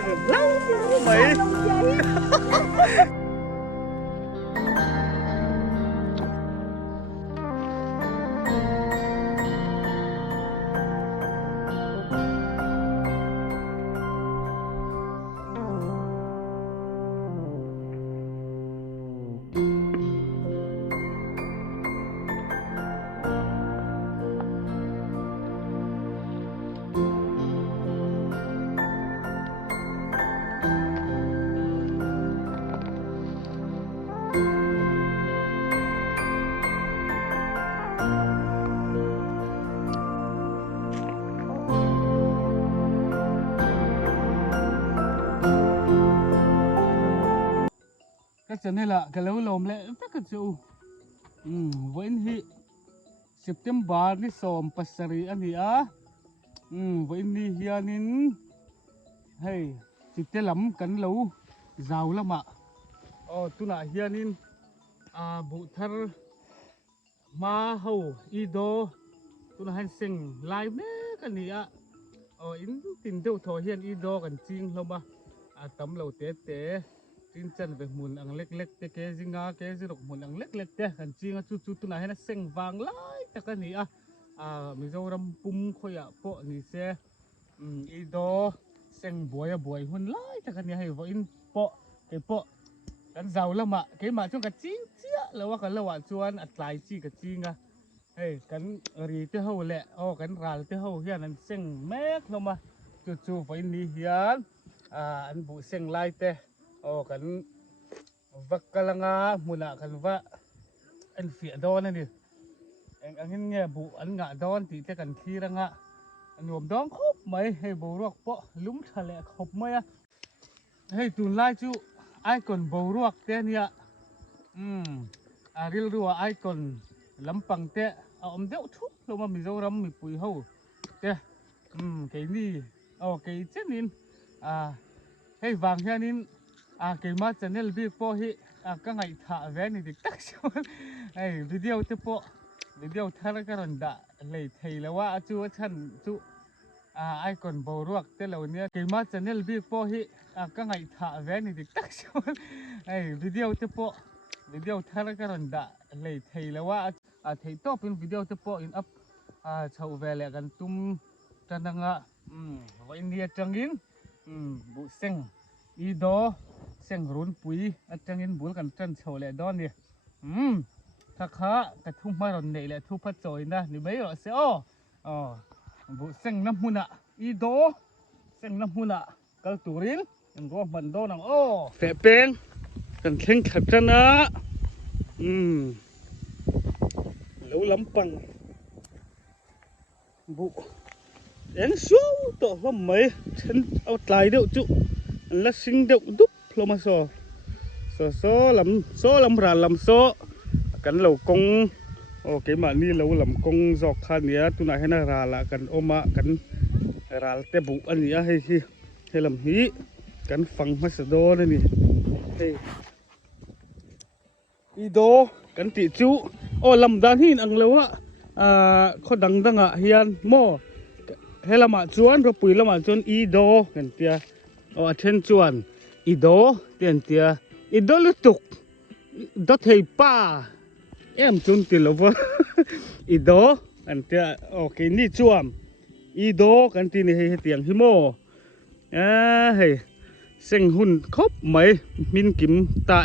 chết lâu mấy cái chân này là cái lấu lồm lẽ tất cả chú với hi September ni som pasari ani với ni hianin hey chỉ té lắm cắn lấu giàu lắm ạ tu na hianin bụ thar ma hầu ido tu na han sing lai me kan ni in tin deu tho hian ido kan ching hloma tam lo te tin chân về mùn ăn lek lek te ke zinga ke zirok mùn ăn lek lek te kan chinga chu tu na hena seng wang lai ta kan ni Mizoram pum khoya po ni se ido seng boy hun lai ta kan ni hay in po ke po kan giàu lắm ạ cái mà trong cái chín chia làว่ากันละว่าchuan atlai chi ka chinga hey kan ri te ho le kan ral te ho hian an seng mek hloma chu vai ni hian an bu seng lai te kan vak kalanga muna kan va an fia don ani ang hin nge bu an nga don ti te kan thiranga anom dong khop mai hei bo rok po lum thale khop mai hei tun lai chu icon bo rok te nia ril ruwa icon lampang te om deuh thu loma Mizoram mi pui ho te cái ni cái chenin hei wang hianin cái mà channel bi po hi ka ngai tha ve ni dik tak so hey video te po video thar ka ron da lei thei lawa chu chan chu icon bo ruak te lo nia cái mà channel bi po hi ka ngai tha ve ni dik tak so hey video te po video thar ka ron da lei thei lawa thei top in video te po in up chau ve le kan tum tananga vai nia changin bu seng ido seng run pui atangin bul kan chan chho le don ni thakha ka thum ma ron nei le thu pha choi na ni mai ro se bu seng na huna ido seng na huna kal turin en go man do nang fe peng kan thleng khat chana lo lampang bu en su to hlom mai chen outlai deuh chu la sing deuh dup hloma so lam ra lam so kan lo kong cái mà ni lo lam kong jok khan nia tuna hena ra la kan oma kan ral te bu ani hi lam hi kan phang ma sa do ni hey ido kan ti chu lam dan hin ang lo kho dang danga hian mo helama chuan ro pui lama chuan ido kan tia then chuan ido tiền tia ido lutuk dot thei pa em chun ti lova ido an tia okay ni chuam ido kan ti ni he tiang hi mo hey seng hun khop mai min kim ta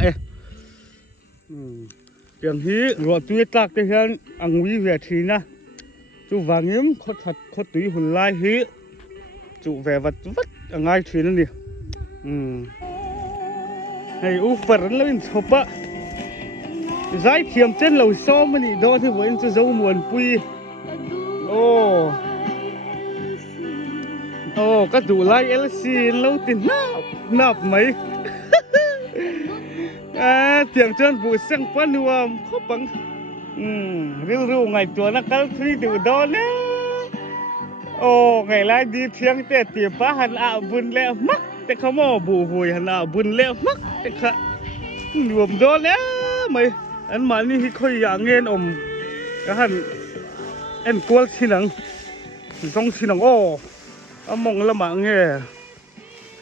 tiang hi ro tui tak te hian angwi ve thina chu wangim khot tui hun lai hi chu ve wat angai thina ni hey ufar lên sopa giải thiểm trên lầu xô mà nị đó thì với anh cho dâu muồn pui các đủ like LC lâu tiền nạp mấy tiệm chân vụ sang phân nuông khóc bằng riu ngày tuổi nó cắt phi từ đó nè ngày lại đi thiêng tệ tiệm phá hẳn buồn lẹ mắcแต่เขามาบูหวยหันบุญเลี้ยมักแต่ค่ะรวมโดนแล้วไม่อันมานี่ที่ค่อยอย่างเงินก็หันเอ็นกวลชินังต้องชินังมองละมังเงี้ย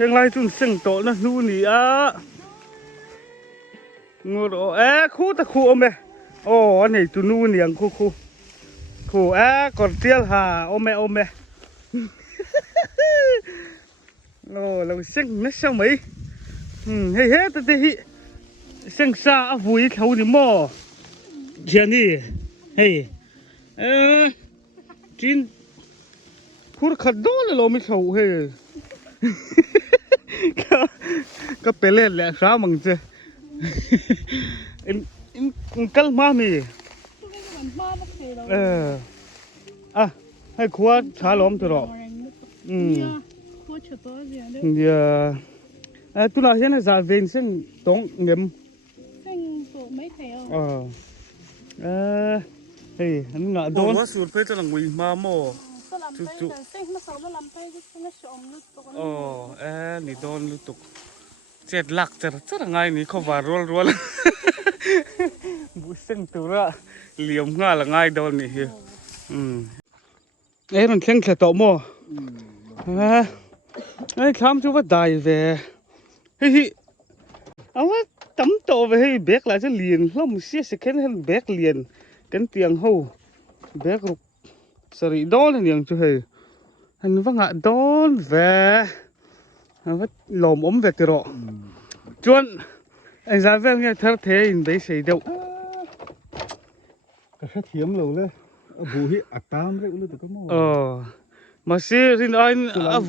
ยังไรจุนเสียงโตนะนู่นนี่งูโอคู่ตะคู่อมเบโอ้อันนี้จุนู่นนี่ยังคู่กดเตี้ยหาอมเบโอ้เราเสียงนั่นใช่ไหมเฮ้แต่ที่เสียงซาวุ่ยเขานี่มั่วเช่นนี้เฮ้กินพูดขัดโดนเลยเราไม่เขาเฮ้ก็ไปเล่นแหละครับมึงเจอินกัลมามีให้ขวดชาล้อมตลอดเดี๋ยวตุลาเห็นจะเว้นเส้นตรงเงิมเส้นตัวไม่เท่าเฮ้ยอันนั้นโดนว่าสูตรเพื่อจะหลังวิ่งมาโม่จุ๊นี่โดนลุตุกเจ็ดหลักจะไงนี่เขาว่ารัวบุษเส้นตัวละเหลี่ยมง่ายละง่ายโดนนี่เฮ้มันแข็งแค่ต่อโม่คำจู่ว่าได้เว้ยเฮ้ยเอาว่าตั้มโตไปให้เบกหลายจะเลียนแล้วมึงเสียสเก็ตให้เบกเลียนกันเตียงหูเบกรุกสรีโดนอย่างจู่เฮ้ยอันว่างะโดนเว้ยเอาว่าหลอมเว้ยตลอดจวนไอ้ซาเวลเนี่ยเธอเทอินไปเสียเดียวก็แค่เทียมเราเลยบุหิอัดตามเลยรู้ตัวก็มั่วมาสิรินไอ้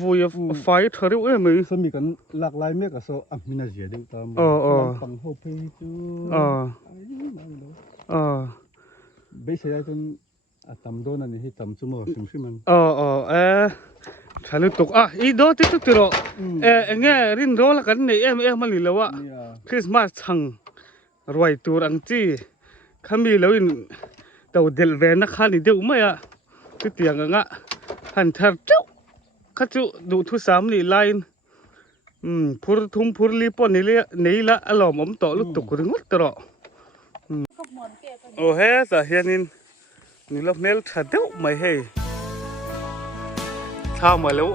บุยไฟเธอเรียกมือสมีกันหลากหลายเมฆก็โซมินาเจียเดียวตามฟังโฮเพย์จูไม่ใช่จนตำโดนอันนี้ให้ตำชั่วโมงถึงใช่มันฉันรู้ตกอีโดติดตัวเงี้ยรินโรละกันเนี่ยมาหลีแล้ววะคริสต์มาสชังรวยตัวอังจีขามีแล้วอินแต่เดลเวนนักขันนี่เดี๋ยวไม่ติดอย่างงั้นหันเธอจุ๊ข้าจุดูทุสามนี่ไลน์พูดทุ่มพูดรีปอนนี่ละอารมณ์ผมต่อลุกตกรึงวัดตลอดโอ้เฮ้สาเหตุนี่เราเมลชัดเดียวไม่ให้ข้ามาแล้ว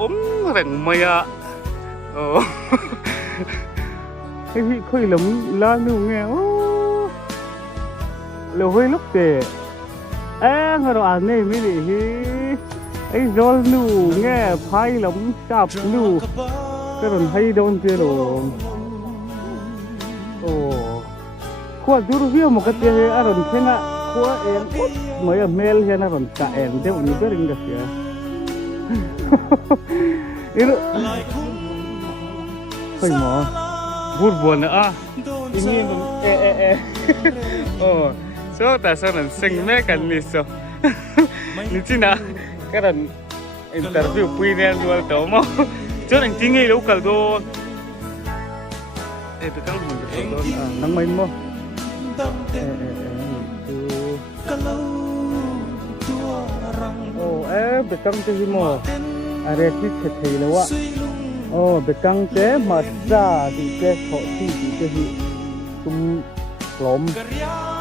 แรงไม่เฮ้ยคุยหลงล้านูไงเราเฮ้ยลุกเตะเราอ่านนี่ไม่ดีไอ้โดนนูไงพายหลงจับนูก็โดนให้โดนเจอหลงขวดดูรูปมันก็เจออารมณ์เช่นขวดเหมือนเมลเช่นอารมณ์กะเดี๋ยวนี้ก็ริงกับเสียitu kau mau buat ini so tak sanan sing mekan ni so ni cina kan interview punya jual tau mau jangan tinggi lu kalau bekang nang main mo bekang tu mo adaที่เฉยๆแล้วว่าเบกังเจ๊มาจ้าดีเจ๊ขอที่ดีเจ๊ตุ้มกลม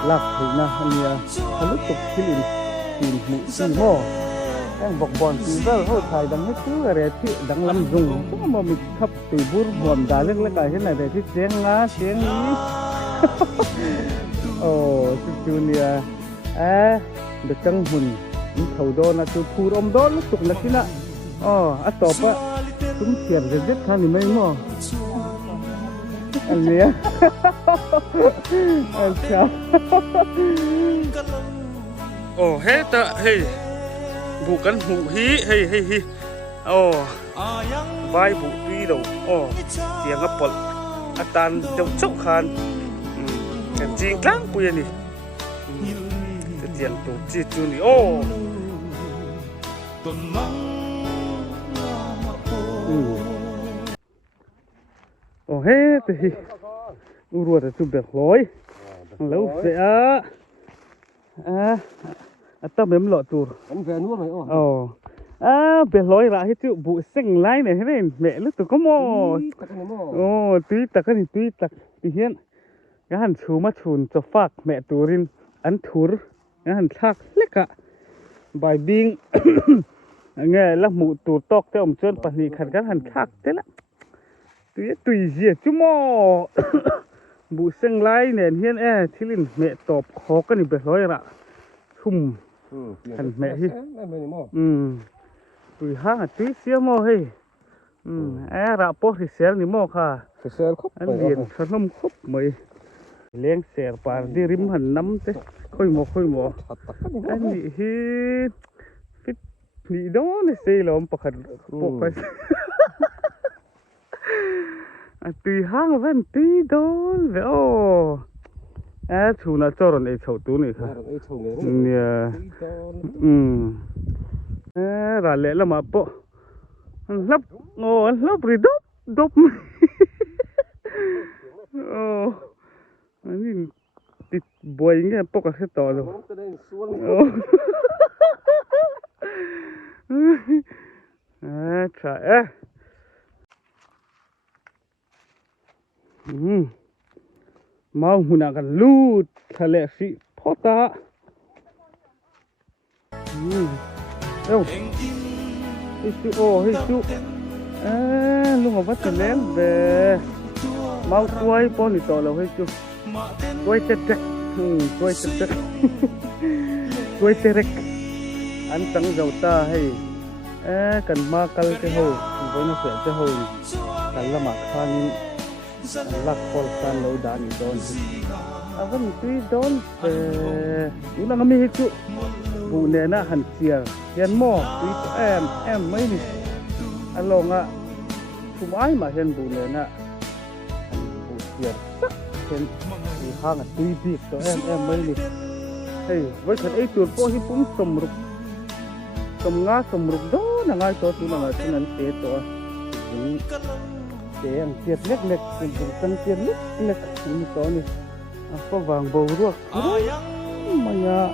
หลักถึงนะอันเนี้ยทะลุตกที่ลินตีนหมูซีโม่แองบอกบอลซีเวลเขาถ่ายดังไม่ซื้ออะไรที่ดังลำจุงก็มามีขับตีบูร์บวมด่าเล็กๆอะไรเช่นอะไรที่เสียงนะเสียงนี้จูเนียเบกังหุ่นเขาโดนนะจูพูดโดนลุกตกนักที่น่ะต่อไปตุ้มเสียบจะเด็ดท่านนี่ไม่มั่วอันเนี้ยจ้าเฮ้แต่เฮ้บุกันหูฮีเฮ้ใบบุตีดูเสียงกระป๋องอาตานเจ้าชุกขันกันจริงกลางปุยนี่จะเตียนตัวจีจูนี่เฮ้แต่รัวแต่สุดแบบลอยแล้วเสียตั้มเอ็มหล่อตัวผมแฟนนู้นไหมแบบลอยละให้จุบุเส้นไล่เนี่ยให้เห็นแม่ลูกตัวก็มอตีตักกันตีตักตีเฮียนงั้นชูมาชูนจะฝากแม่ตัวรินอันถูร์งั้นทักเล็กใบบิงเงี้ยแล้วหมูตัวตอกเจ้าอมเชิญปนีขัดกันหันทักเท่าละ tùy gì chú mò bụ sinh lai nền hiên thì linh mẹ tọp khó cái này bể lối ra thùng thành mẹ hi tùy hang tùy xía mò hay ra po thì xé ni mò kha anh liền khăn nôm khúc mày lên xẻ bà đi rim hẳn nắm thế khôi mò anh đi hi fit đi đó này xí lắm bạc bộ phải tùy hang vẫn tùy đó vậy ô chú na cho rồi chậu tú này kha nè ra lẽ là mà bộ lấp lấp rồi đốp anh đi bồi nghe bộ cái hết to rồi trời mau huna kan lut thale fi phota đâu hisu lunga vắt lên về mau quay pon to lo hisu quay tẹt quay tẹt anh tăng dầu ta hay cần ma kal cái hồ với nó phải cái hồ cần là mặc khan lạc phol san lâu đàn đón vẫn tuy đón chúng ta ngắm hết chú vụ này na hẳn chia hiền mò tuy em mấy nè anh long ạ chúng ai mà hiền vụ này na hẳn vụ chia sắc hiền thì hang tuy việc cho em mấy nè hey với thật ấy tuột po hi cũng sầm rục đó là ngay cho chúng là cho nên tế to để ăn tiệt lết dùng tân tiệt lết như đó này có vàng bầu ruột mà nhà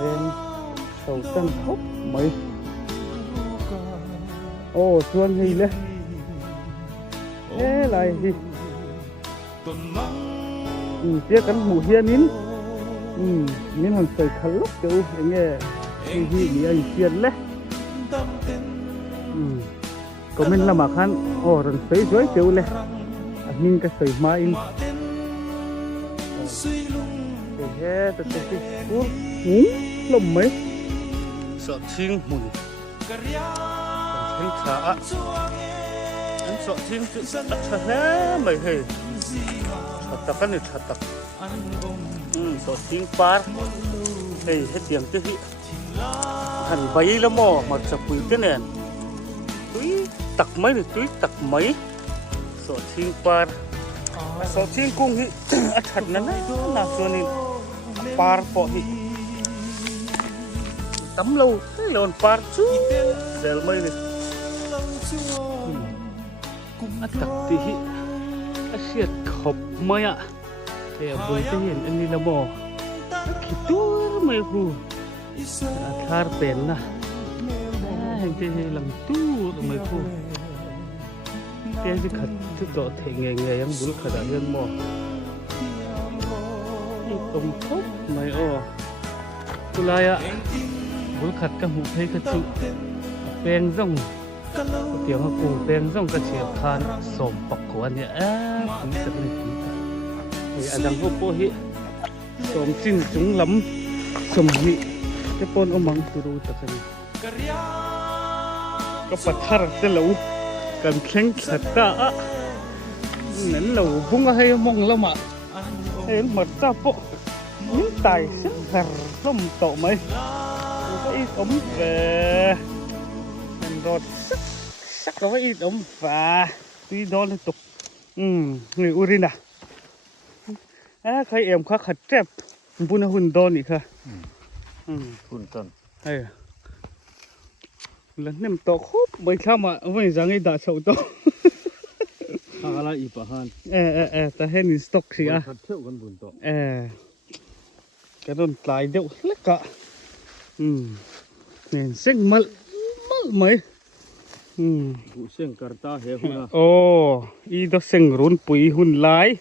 lên sầu tân hốc mấy chuan gì lên thế lại gì tiếc cắn mù hiên nín nín hòn sợi khăn lốc châu nghe gì anh tiệt lết có mình là mặc han rồi thấy dối tiêu lệ mình cái sợi mai thế tôi thấy lầm mấy sợ chim mùi anh sợ anh sợ chim chứ thật thế mày hề thật cái này thật sợ chim par hey hết tiếng chứ thành bấy lắm mà sợ quỷ thế này túi tặc mấy sọ thiên par sọ thiên cung hi thật nè na xuân in par po hi tắm lâu thấy lon par chú del mấy này tặc thì hi xiết khop mấy ạ thì buổi tối hiện anh đi làm bò khi tour mấy khu thar pen na hình thế làm tu rồi mấy cô thế chứ khát chút đó thể nghề em muốn khát đã hơn mò tôm thóc mấy tôi lại ạ muốn khát cái hũ thấy cái chữ bèn rong tiếng họ cùng bèn rong cái chiếc khan sôm bọc của anh ấy cũng rất là thì anh đang hút bò hi sôm chín chúng lắm sôm hi cái con ông măng từ đâu tất cảก็ปัดทาร์เตลูกันแข่งขันตานั่นเราพุ่งให้มองแล้วมาเห็นหมดตาปะยิ้มตายซึ่งหาร่มโตไหมก็อีสมเก๋มันรถสักก็อีสมฟ้าตีโดนเลยตกนี่อุรินะใครเอ็มข้าขัดเจ็บบุญหุ่นโดนอีกค่ะหุ่นต้นlần nem to khốp mấy khăm mà vậy rằng ấy đã sầu to hàng là ít hơn ta hay in stock gì à cái đồn lại đều lắc cả nên sinh mal mấy vụ sinh cả ta hết hả ý đó sinh run bụi hun lái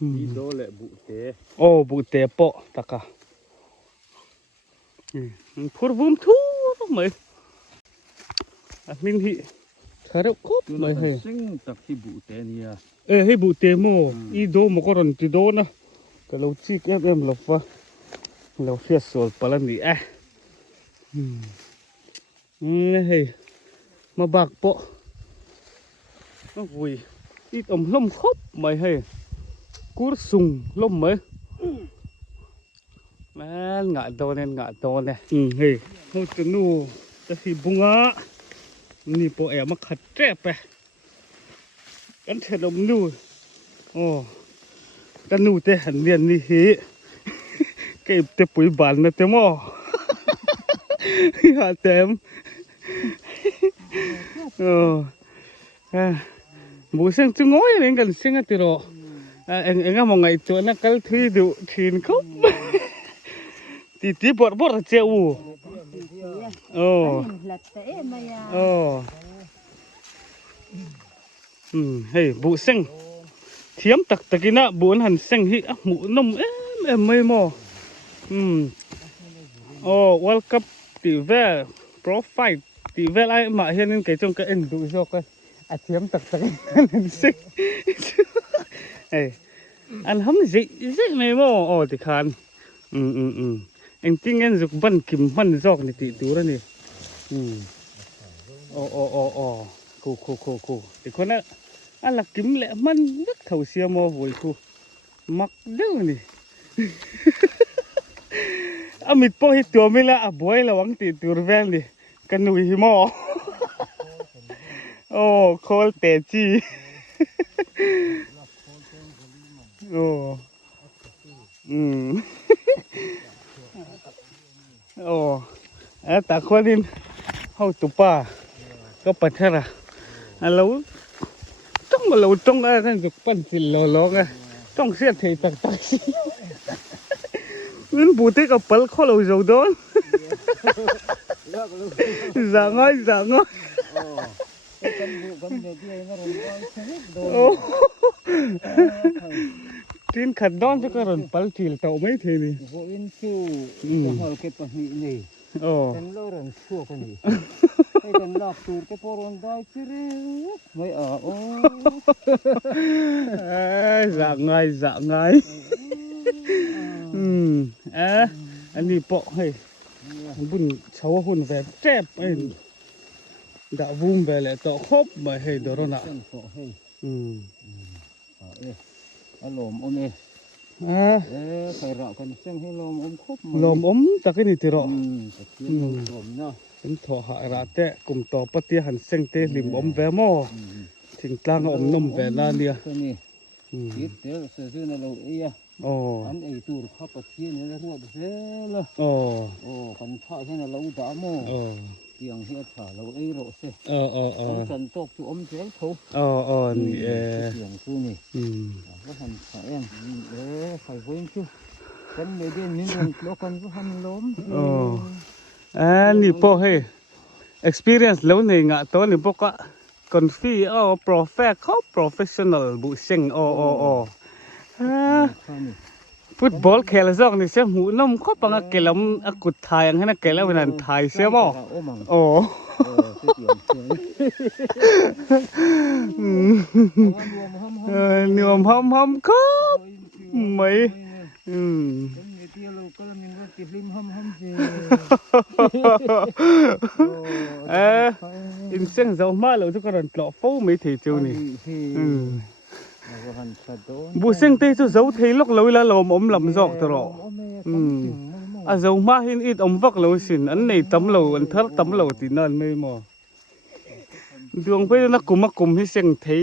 ý đó lại vụ té vụ té bọ ta cả phun vum thu mấy mình hi คาร์ครบไม่ให้ ซึ่งตักที่บุเตเนี่ย ให้บุเตโมอีโดมก็รันติโดนะก็เราชิกเอ็มเราฟ้าเราเฟียสโซลปลันดีเฮ้ยมาบักโปะอุ้ยอีตอมล่มครบไม่ให้กูสุงล่มไหมแม่งะโดนเนี่ยเฮ้ยเขาจะนู่จะสีบุงอ่ะนี่โปะแอมาขัดแจ๊บไปกันเถอะลมนู่โอ้กันนู่เตะหันเรียนนี่ฮีเก็บเตะปุ๋ยบานนะเตะหม้อหาเต็มโอ้บุษย์จะง้อยเองกันเสียงติโรเอ็งก็มองไงตัวนักการทีดูทีนเขาตีบอดเจ้าโอ้โอ้เฮ้ยบุษย์เทียมตักกินนะบุญหันเสียงฮีหมูนมไม่หม้อโอ้World Cup tỷ về profile tỷ về lại mà hiện nên cái trong cái ảnh đủ rồi cái thiếm tật nên xích anh hâm dị này mà thì khan anh tin anh dục bắn kim bắn giọt này tỷ tú đó này cô thì con á anh là kim lẹ bắn rất thầu xia mò vui cô mặc đâu này amit po hito mila boy lawang ti turvel ni kanui himo oh kol techi oh oh ta khonin hau tupa có patera alo trong mà lâu trong a kan dục pan sil lo nga trong sia thei tak mình bù tê gặp bal khó lâu rồi đó dạ ngói tin khẩn đón cho cái rần bal chìl tàu mấy thế nàyเป็นโลรันชั่วคนนี้ไอ้เป็นลอกตูดแกพอรอนได้ชิริไม่โอ้ dạ ngay anh đi bộ hay bún cháu hôn về chép anh đã vung về lại tao khóc mà hay đó rồi nè อารมณ์อมใครเรากันเส้นให้ลมอมครบ lồm ốm ta cái này thì rõ ตะเกียบลมเนาะ em thọ hạ ra tệ cùng tỏ bắt tia hẳn xanh tê lim ốm về mò thỉnh tlang ốm nôm về la lia ตัวนี้คิดเดี๋ยวเสือในเราเอีย ồ อันไอ้ตูดข้าปะเทียนนี่รวดเสียละ ồ โอ้กันท่าที่นั่นเราด่าโม ồ เตียงเฮียถ่าเราเอ้เราเสีย ờ จันตกจุอมเสียงเขา nị เตียงตัวนี้ ก็หันขาเองไฟเว้นชูกันไม่ได้นี่โดนล้อกันก็หันล้ม nị po hay experience lâu này ngã tối nị po cả còn phi professional bu sing football แค่ละซอกนี่เสียหมูน้มเข้าปังเกล้ำกุดไทยอันนั้นเกล้ำเป็นอันไทยเสียบ่โอ้นิวมหอมครับไม่อินเสียงเจ้ามาแล้วทุกคนหล่อฟูไม่ถี่จิวนี่บุษย์เตยจะเจ้าเทลกเลยละลมลำจอกตลอดเจ้ามาเห็นอีตอมวักเลยสินอันนี้ตำเหลาอันทัดตำเหลาตีนั่นไม่หมอดวงไปนักกุมให้เสียงเทย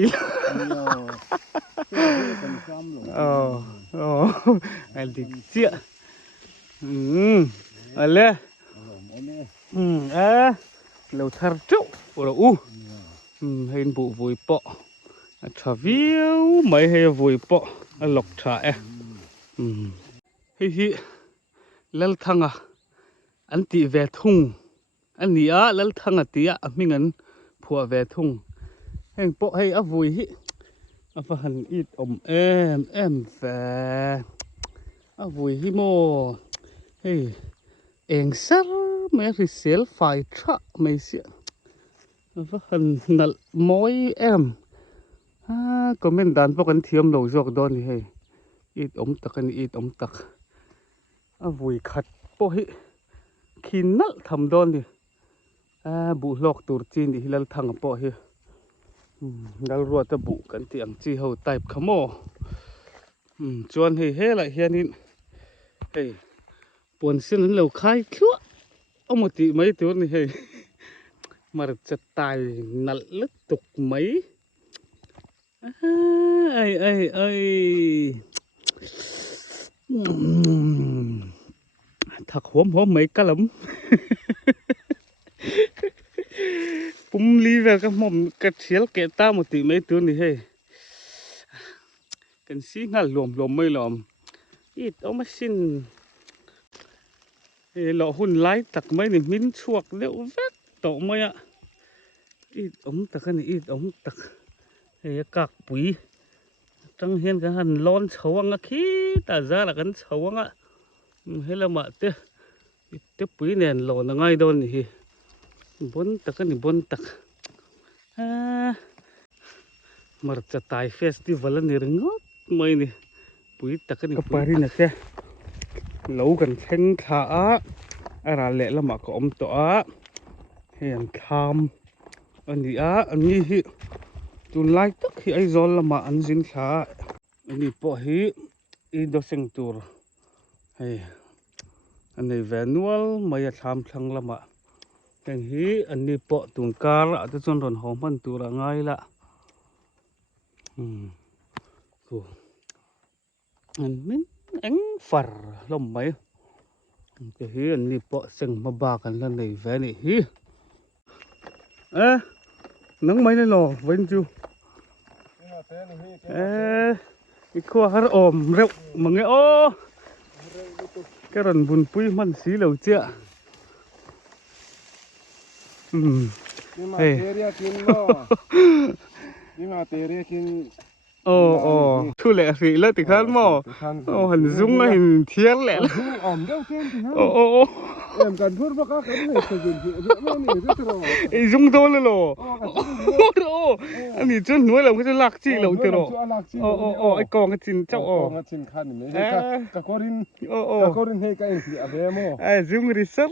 อันดีเจี๊ยอะไรเราทาร์จุเราเห็นบุบุยปะชาวิวไม่ให้บุยปะหลอกชาเฮ้ยเล่าทั้งอันตีเวทุ่งอันนี้เล่าทั้งตีไม่งั้นผัวเวทุ่งเห็นปะให้บุยฟังอีดเอ็มแฝบุยฮิโมเฮ้ยเอ็งซาร์ไม่ริเซลไฟทรัไม่เสีย vất hần nợ mối em có men đàn bốc anh thiêm lầu giọt đòn thì hay ít ống tắc anh ít ống tắc vui khát bốc hi khi nợ thầm đòn thì bụ lọc tụt chín thì hilal thằng bốc hi gal ruột ta bụ kan tiang chi hậu type khamo chuan hi he lại hianin hey buồn xin lầu khai chúa ông một tí mấy tuổi này hey mà chặt tài nặn lứt tục mấy ai thật hóm mấy cá lắm bung ly về cái mồm cái chiếc cái ta một tí mấy tuổi này hey cái xí ngà lồm mấy lồm ít ông mà xin lọ hun lái tặc mấy này min chuộc liệu vét tổ mấy ạ ít ống tặc cái này ít ống tặc các bụi trăng hiên cái hàn lon xấu ăn khí ta ra là cái xấu ăn hay là mà tiếp bụi nền lò là ngay đâu thì bốn tặc cái này bốn tặc mà chặt tài festival này ngót mấy này bụi tặc cái này bụi này thế lâu gần khen khá ra lẽ là mà có ông tọa hèn tham anh đi anh đi tụi lại tất khi ai rồi là mà anh dính khá anh đi bỏ hi đi đồ sinh tour hay anh này về nuôi mày tham thằng là mà cái hi anh đi bỏ tụi cá là tôi chọn rồi hòm ăn tour là ngay là anh mình anh phật lắm mấy cái hi anh đi bỏ sinh mà bà cái lần này về này hi nắng mấy này lò vinh chu cái khoa har ôm rượu mà nghe ô cái rần bùn pui man xí lầu chưa nhưng mà teria kin lo nhưng mà teria kin thu lệ phỉ lỡ từ khăn mò hình dung hình thiên lệ ôm đâu trên thì em cần thuốc bác cái này sử dụng rượu nó này rất rồi dung thôi là lò anh đi chân núi làm cái lạc chi lầu từ đó ai còn cái chín cháu cái chín khăn này cái corin hay cái gì à về mò ai dung đi sắp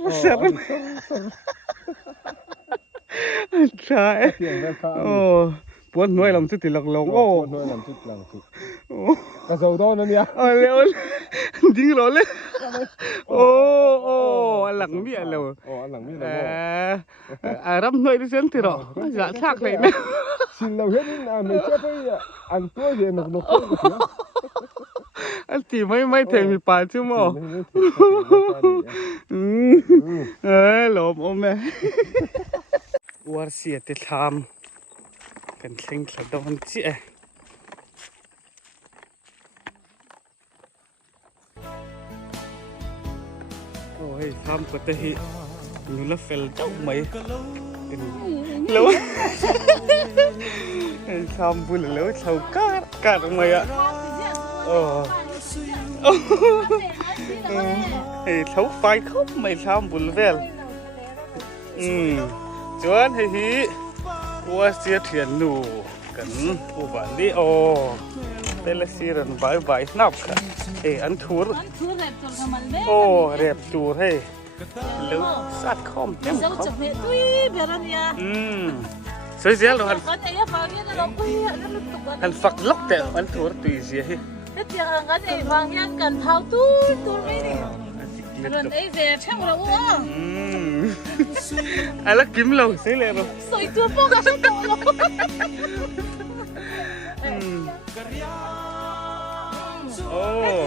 trời buồn nuôi làm chút thì lằng lằng nuôi làm chút lằng chút cái dầu đó nữa nhá leo dính lỗ lên anh lằng miệng rồi anh lằng miệng rồi rắm nuôi đi xem thì đó dạ thác này nè xin lỗi hết đi mình chết đấy ăn tối về nó không anh chỉ mấy thèm bị phá chứ mà lộn ôm mẹ war xịt thì tham cần sinh là đón chị ôi tham có thể hiện như là phèn cháu mấy lâu tham vui là lâu sầu cá mày ạ thấu phai khóc mày tham buồn vel chuan hi qua xia thiền nụ cần u bản đi đây là xia rần vải nắp ăn thua đẹp tour hay lâu sát khom tem khom sấy dẻo rồi hắn phật lóc tệ ăn thua tùy gì hết rồi ấy về chắc là uống ai là kiếm lâu xí lẹ rồi sôi tua bốc cả sôi tua luôn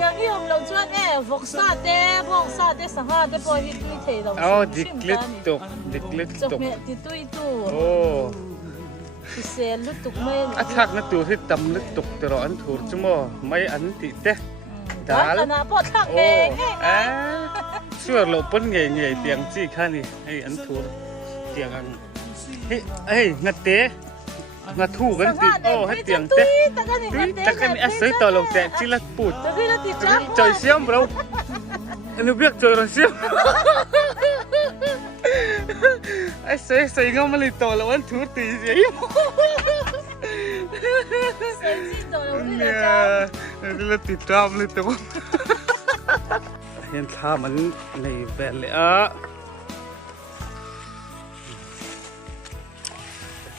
cái tiếng hôm lâu chuyện nè vok sa te sang ha te bôi đi tui thế đâu địch lít tục đi tui tu thì xe lút tục mấy thắc nó tu thì tầm lít tục từ đó ăn thua chứ mà mấy ăn thì thế đó là nó bỏ thắc nghề chưa lộ bún nghề tiếng gì khác đi hay ăn thua tiếng ăn ngặt té ngặt thu cái gì hay tiếng té tất cả những sấy tàu lồng té chỉ là bụt trời xiêm đâu anh biết trời rồi xiêm ไอ้ใส่งามันเลยโตแล้ววันทุตีสิ 谁记得了？我 เนี่ 的 ยเราติดตามเลยตัวเห็นท่ามันในแบนเลย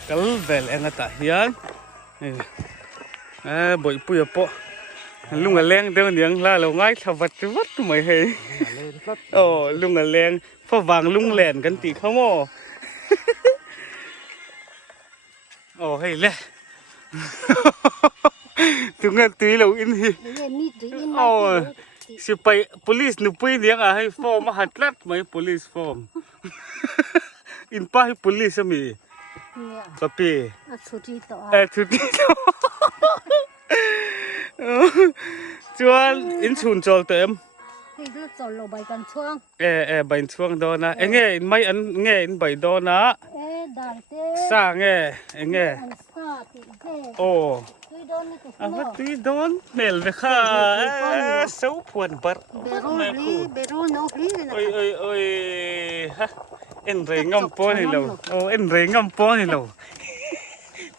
กัลแบนเองตาเฮียนบ่อยปุยปะลุงแรงเดินยังล่าเราง่ายทวัดไม่เห็นโอ้ลุงแรงพอวางลุงแหลนกันตีเขาโม่โอ้ให้เลยถึงกันตีเราอินฮีโอ้สิไป police นุปุยเลี้ยงให้ฟอร์มหัดลัดไหม police form อินป้าให้ police มีปะปีชุดที่ต่อจวนอินชุนจอลเต็มใบช่วงโดนนะเงี้ยไม่อันเงี้ยใบโดนนะสร้างเงี้ยโอ้ว่าตีโดนเมลเลยค่ะเสาพวนบัดไม่คู่โอ้ยฮะเอ็นเรงงำปอนี่เราโอ้เอ็นเรงงำปอนี่เรา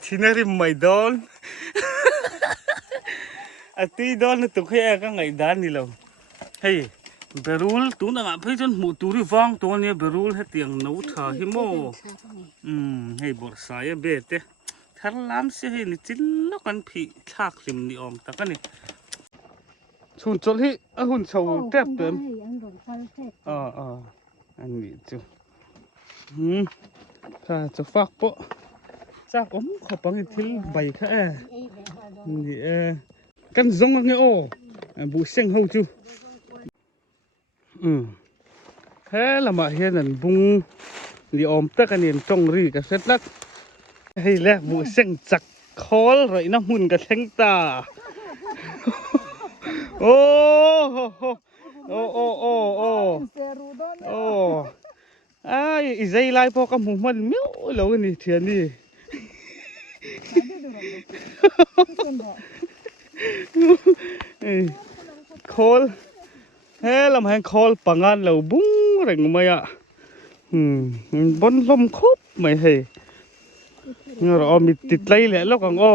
ที่นั่นริมไม่โดนตีโดนตุกให้ก็ไงด้านนี่เราเฮ้ยเบรูลตัวนั้นพี่จนหมูตูริฟังตัวนี้เบรูลให้เตียงนู้ดท่าหิโมให้บทสายเบ็ดเต้ถ้าล้ำเสียให้นี่จินแล้วกันพี่ชากริมนี่อมตะกันนี่ชุนจดให้หุ่นเฉาเต็มเต็มอันนี้จูข้าจะฝากปะจากขอปังทิ้งใบข้านี่กันซงงี้โอ้บุเซงเฮาจูเฮ้ละมาเห็นนั่นบุงนี่อมตะกันนี่จงรีกับเสร็จแล้วให้แล้วบุเซงจักคอลไรน้ำหุ่นกับเซงตาโอ้อีใจไล่พอกับหมูมันมิ้วแล้วนี่เทียนนี่คอลเฮ้ลำแหงคอลปังงานเราบุ้งแรงไหมอ่ะบนลมคบไม่เฮ้เราเอามีติดไล่แหละแล้วกันอ้อ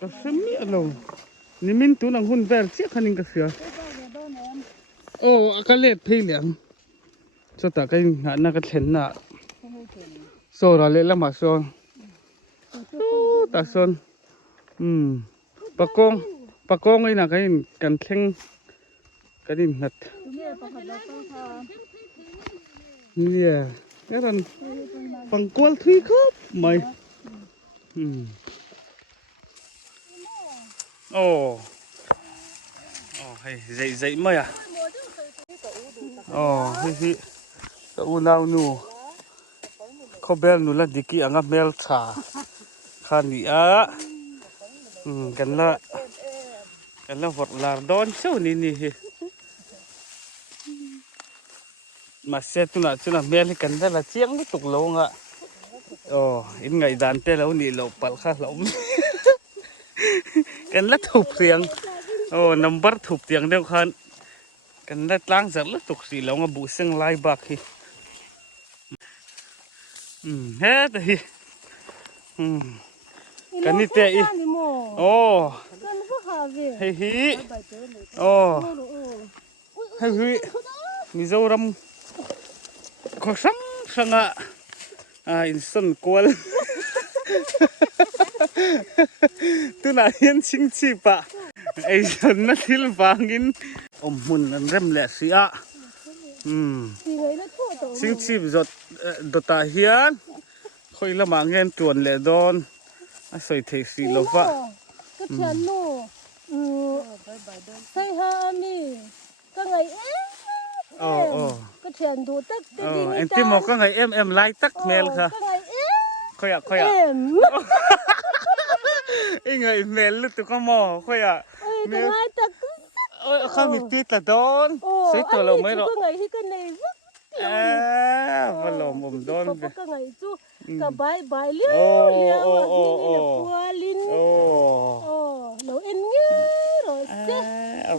ก็เสียมีอะไรนี่มินตัวนังหุ่นแวร์เสียขันิงก็เสียโอ้ก็เล็ดพี่เหลียงสุดท้ายก็งานนักเล่นน่ะโซราเล่ละมาโซนตาโซนปะกงไอ้น่ะก็กันเข่งก็ดินัดเนี่ยก็ตอนฟังกวลทุยครับไม่โอ้ให้ใจไหมอ่ะให้ก็อุณาหนูเขาเบลนูละดิกี้อ่างเบลชาขันนี่กันละวัดลาดอนเช้านี่มาเสร็จตุน่ะเบลกันได้ละเชียงไม่ตกลงอ่ะอินไงดันเตแล้วนี่เราปัลข้าเรากันละถูกเสียงนัมเบอร์ถูกเสียงเดียวกันกันละตั้งจากละถูกสีเราบุเสียงไล่บักฮีเฮ้ยกันนี่เตะเฮ้ยมิโซรัมข้อซ้ำสังอ่ะอินสันกวลตัวน่ะเห็นชิงชีปะไอ้ฉันน่ะที่ละฟังกินหุ่นนั่นเริ่มแหละสิอ่ะชิงชีปจดตาเฮียนคอยละมังเงินตวนแหละโดนใส่เทสีโลฟ้าก็เทียนโน่ใส่ฮามีก็ไงก็เทียนดูตักเอ็นที่หมอกก็ไงไล่ตักเมลค่ะค่อยไอ้ไงเมลลึกตัวก็มอค่อยเมลข้ามีตีตะโดนใส่ตัวเราไม่หรอกก็ไงที่ก็ในวันลมโดนไปก็ไงจูกับใบเลี้ยวนี่ปัวลิ้นเราเอ็นเงี้ยเราเสีย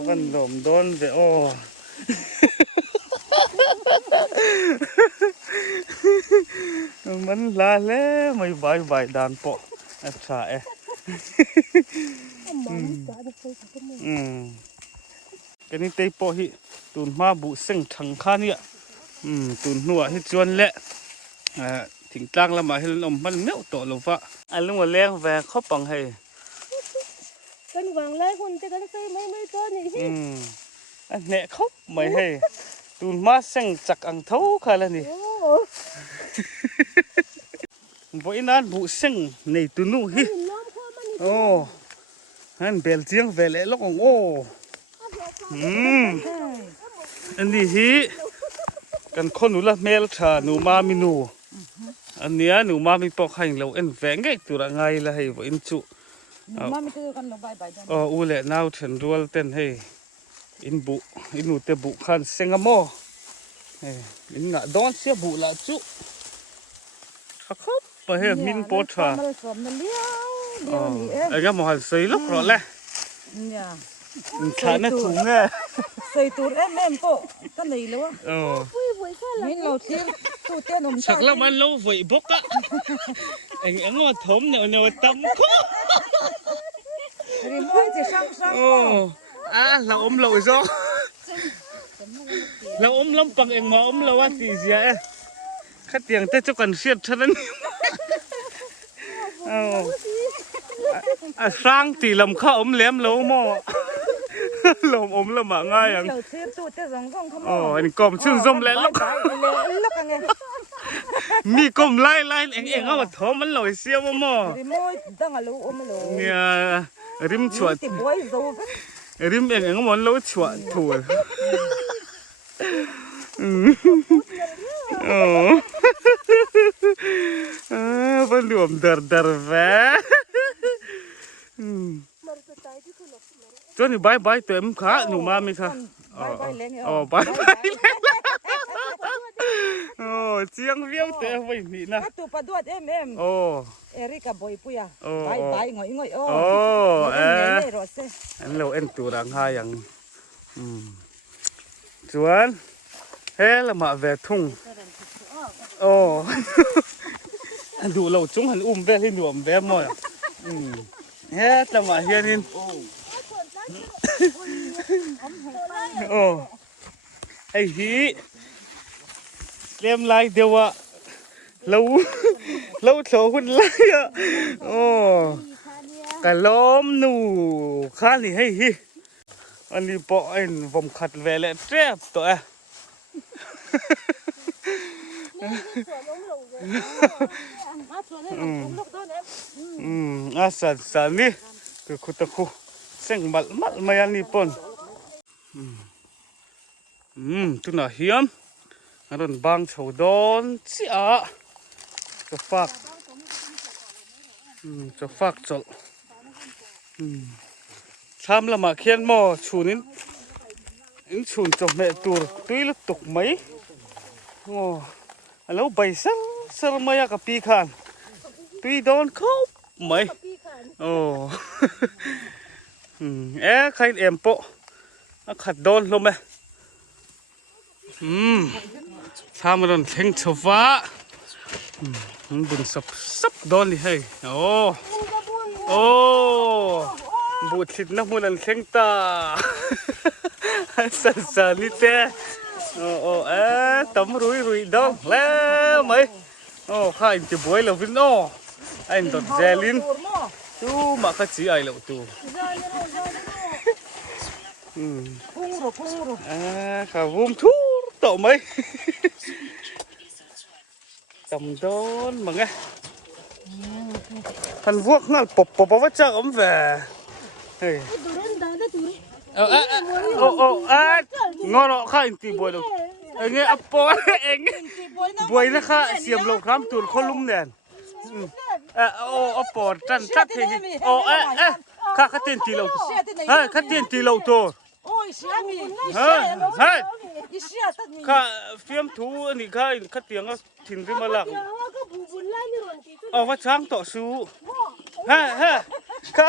วันลมโดนไปโอ้มันลาแล้วไม่ใบดานโปะอัศาเอกันนี่เตยโปะฮิตุนมาบุเส้งถังข้านี่ตุนหัวให้จวนเละถึงกลางละมาให้ลมมันเนื้อโตลงฟ้าอันลุงว่าแรงแหวกเขาปังให้กันวางเลยคนจะกันใส่ไม่ต้นนี่อันเนี้ยเขาไม่ให้ตุนมาเส้งจักอังเท้าค่ะแล้วนี่บ่อีนั้นบุเส้งในตุนุฮิโอ้ฮันเบลเจียงเวลเล่ลงโอ้อันนี้ฮิกันคนหนูละเมลชาหนูมามินูอันเนี้ยหนูมามีปอกให้เราเอ็นแฝงไงตัวไงละให้บ่อินจุมาไม่คือกันเราใบอูเล่นาวเฉินรัวเต้นให้อินบุอินหนูเตบุขันเซงโมอินงะดอนเสียบุละจุครับไปให้มินปอดฟ้าไอ้ก็มหันใส่ลูกหรอแหละขาเนี่ยถุงเนี่ยใส่ตูดเอ็มโปก็เลยแล้วมินเราเที่ยงตูดเตี้ยนมสักแล้วมันโลไฟบกอะเอ็งงอถมเนี่ยตั้มข้อรีโมทจะช่างเราอมเราอีกซ้อเราอมล้ำปังเอ็งมาอมเราว่าตีเสียข้าเตียงแต่เจ้ากันเสียดเท่านั้นสร้างตีลำข้าอมแหลมเราหม้อลมอมละมาง่ายอย่างอันนี้กลมชื่นส้มแล้วมีกลมไล่เอ็งเอามาถมมันลอยเสียวหม้อเนี่ยริมฉวดริมเอ็งมันลอยฉวดถั่วมันรวมเดอแวจนนี่ใบเต็มขาหนูมาไหมคะใบเจียงเวียวเตะไว้นี่นะตัวปลาดวดเอ็มเอริกาบอยปุยใบง่อยอันเราเอ็นตัวรังหาอย่างจวนเฮ้ละมาแวะทุ่งอันดูเราจุงหันแวะให้หนุ่มแวะหมดเฮ้ละมาเฮียนินไอ้ฮีเลี้ยมลายเดียวอะเราโถหุ่นไล่อะกะล้อมหนูข้านี่ให้ฮีอันนี้ปอเอ็นผมขัดแวะและแทบตัวสันนี่คือคุตะคุเส้นมัดมายันนี่ปนตุน่าเฮียมอันนั้นบางโฉดอนเสียจะฟักจลทำละมาเขียนหม้อชูนินชูนจบแม่ตัวตุยลุตกไหมแล้วใบสังมายกับปีขันตุยโดนเข้าไหมใครเอ็มโปขัดโดนลงไหมทำมันเข่งชฟ้าบุญสับโดนดิเฮ้ยบุตรสิทธิ์นักบุญเข่งตาสันนี่เต้ตำรุยดองแล้วไหมข้าอินจะบวยเราวินไอ้ดอดเจลินตู้มาขัดสีไอเราตู้ข้าวุ้มทูต่อไหมตำโดนมั้งไงท่านพวกนั่นปบว่าจะอมแหวเฮ้ยงอเราข้าอินตีบวยเราเองอัปปอยเองบวยนะข้าเสียมเราครำตัวคนลุ่มเด่นอัปปอจันทัดทีข้าขัดเตียนตีเราขัดเตียนตีเราตัวข้าเฟียมทูนี่ข้าขัดเตียงก็ถิ่นริมลักว่าช้างต่อสู้ข้า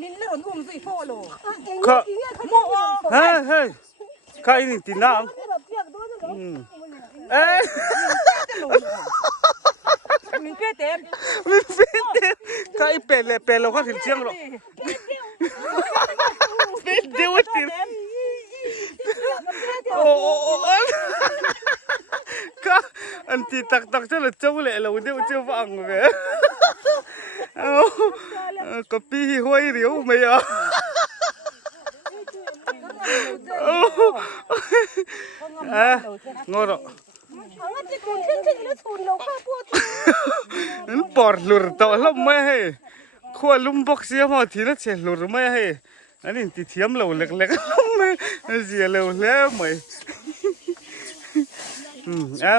มินเล่นหัว ผมสิโฟโล ข้าเฮ้ยเฮ้ยข้าอินี่ตีน้ำเอ้ย มีเพื่อเต็ม มีเป็นเด็กข้าอีเป็นเลยเป็นเราข้าถึงเชียงหรอกเป็นเดียวติดโอ้ข้าอันที่ตักเจ้าเลยเจ้าเลยเราเดี๋ยวเจ้าฟังเว้ยก็ปีห้วยเดียวไม่เอางอหรอนั่นปอดหลุดต่อแล้วไม่ให้ขั้วลุ่มบอกเสียมาทีนั้นเสียหลุดไม่ให้อันนี้ติดเทียมเราเล็กๆไม่เสียเราแล้วไหม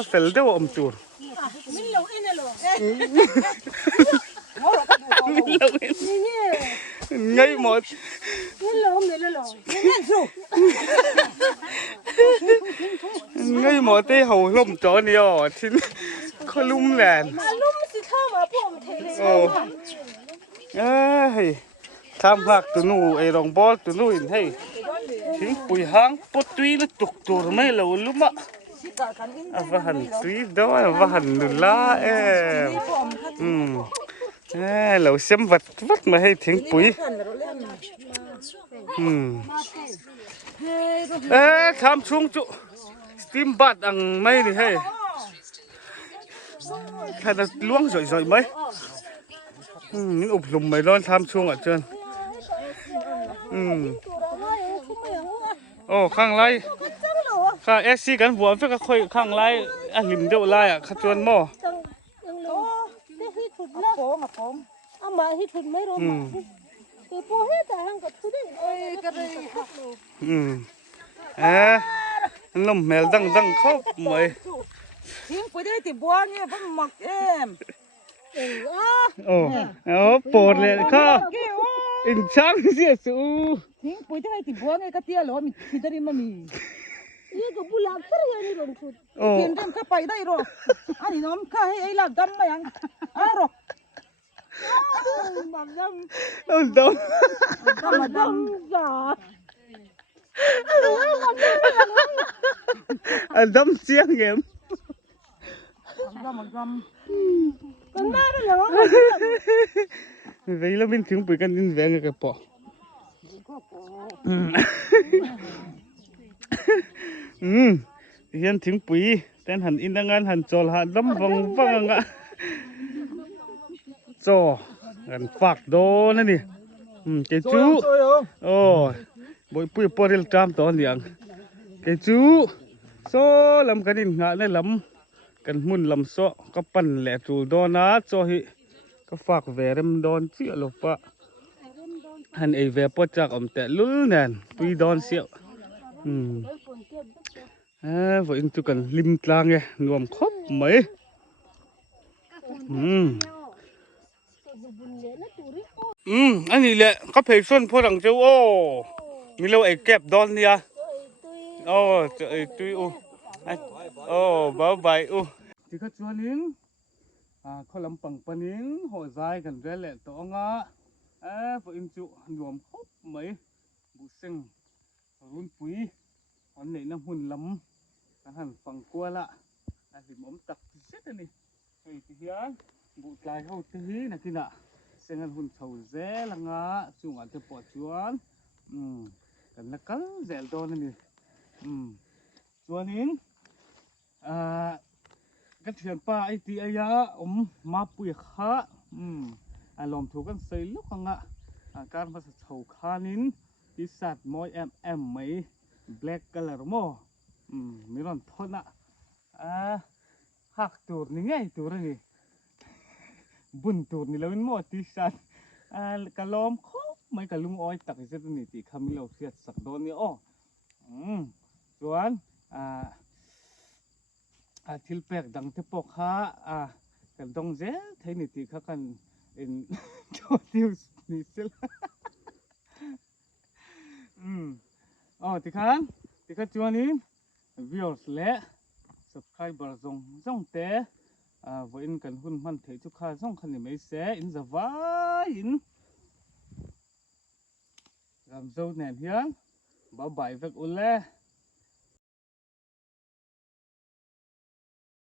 เฟลเดอร์อมตัวไงหมดไงหมดที่เขาลุ่มจอนี่อ๋อทิ้งเขาลุ่มแหลนโอ้ทำหักตัวนู้ไอ้รองบอลตัวนู้อินให้ทิ้งปุ๋ยหางปุ๊ดตุยแล้วตุกตัวไม่เราลุ่มอ่ะว่าหันตุยด้วยว่าหันนุล่าเราเชื่อมวัดมาให้ทิ้งปุ๋ยทำช่วงจุสตีมบัดอังไม่นี่ให้แค่นั้นล้วงสวยๆไหมนี่อบรมไม่ร้อนทำช่วงอ่ะเจนโอ้ข้างไรข้าเอสซีกันหัวเพื่อค่อยข้างไรลิมเดียวไรอ่ะขจวนหม้อมาที่ทุนไม่รู้มาคือพวกให้แต่หังกับทุนก็เลยลมแมวดังเข้าไหมทิ้งไปได้ติบัวเนี่ยเพิ่งหมักโอ้ปวดเลยข้าอินช่างเสียสูทิ้งไปได้ติบัวเนี่ยก็เตี้ยหรอมีแต่ริมมีนี่ก็บุลาเพื่อนนี่ลงทุนเทียนเริ่มเข้าไปได้หรออันนี้น้องข้าให้ไอ้หลักดำมายังหรอดำจ้าดำเสียงเงี้ยกันมาได้เหรอเวลาบินถึงไปกันดินแหวงกับปอเฮียนถึงปีแต่หันอินดังงานหันจอลหันดำฟังอ่ะจอกันฝากโดนั่นนี่เกจูโอ้บอยปุ้ยปอดเรลตามตอนอย่างเกจูโซลำกันดินงาในลำกันมุ่นลำโซก็ปั่นแหล่จูดอนาโซฮิก็ฝากแหวนดอนเสียลฟ้าหันไอแหวนปอจากอมแต่ลุ้นนั่นตุยดอนเสียว่าอินทุกันริมกลางไงรวมครบไหมอันนี้แหละก็เพลส่วนพอหลังเจ้าโอ้มีเราไอ้แก็บดอนเนี่ยโอ้ไอ้ตุยโอ้บ้าใบที่เขาชวนนิงเขาลำปังปนิงหัวใจกันแร่แหละตัวงะพออินจุรวมครบไหมบุษงรุ่นปุ๋ยอันไหนน้ำหุ่นลำหันฟังกัวละสิมอมตักเสร็จนี่ไอ้ที่เฮียบุตรลายเขาตีนะที่น่ะเสียงหุ่นเฉาแย่ละงะจุงอันจะปวดชวนกันละกันแย่ตัวนี่ชวนนิงก็เถียนป้าไอตีอายะมาปุยขาอารมณ์ถูกกันใส่ลูกงะการภาษาเฉาขานินปีศาจมอยไหมแบล็กกัลร์โมมีร้อนทนหักตัวนี่ไงตัวนี้บุญตัวนี่เราเป็นหมอปีศาจกะลอมคบไม่กะลุงอ้อยตักเส้นนี่ตีคำเราเสียสักโดนนี่อ้อส่วนทิลเปกดังเทปกฮะกันต้องเจ้าไทยนี่ตีเขากันเอ็นโจดิวส์นี่สิละที่ข้าจวนนี้วิวส์เละสับไข่บาร์ซงเตะวันอินกันหุ่นมันเทจุข้าซงคันนี่ไม่เสียอินจะว่าอิน làm dâu nền hiếng bảo bảy việc ôn lê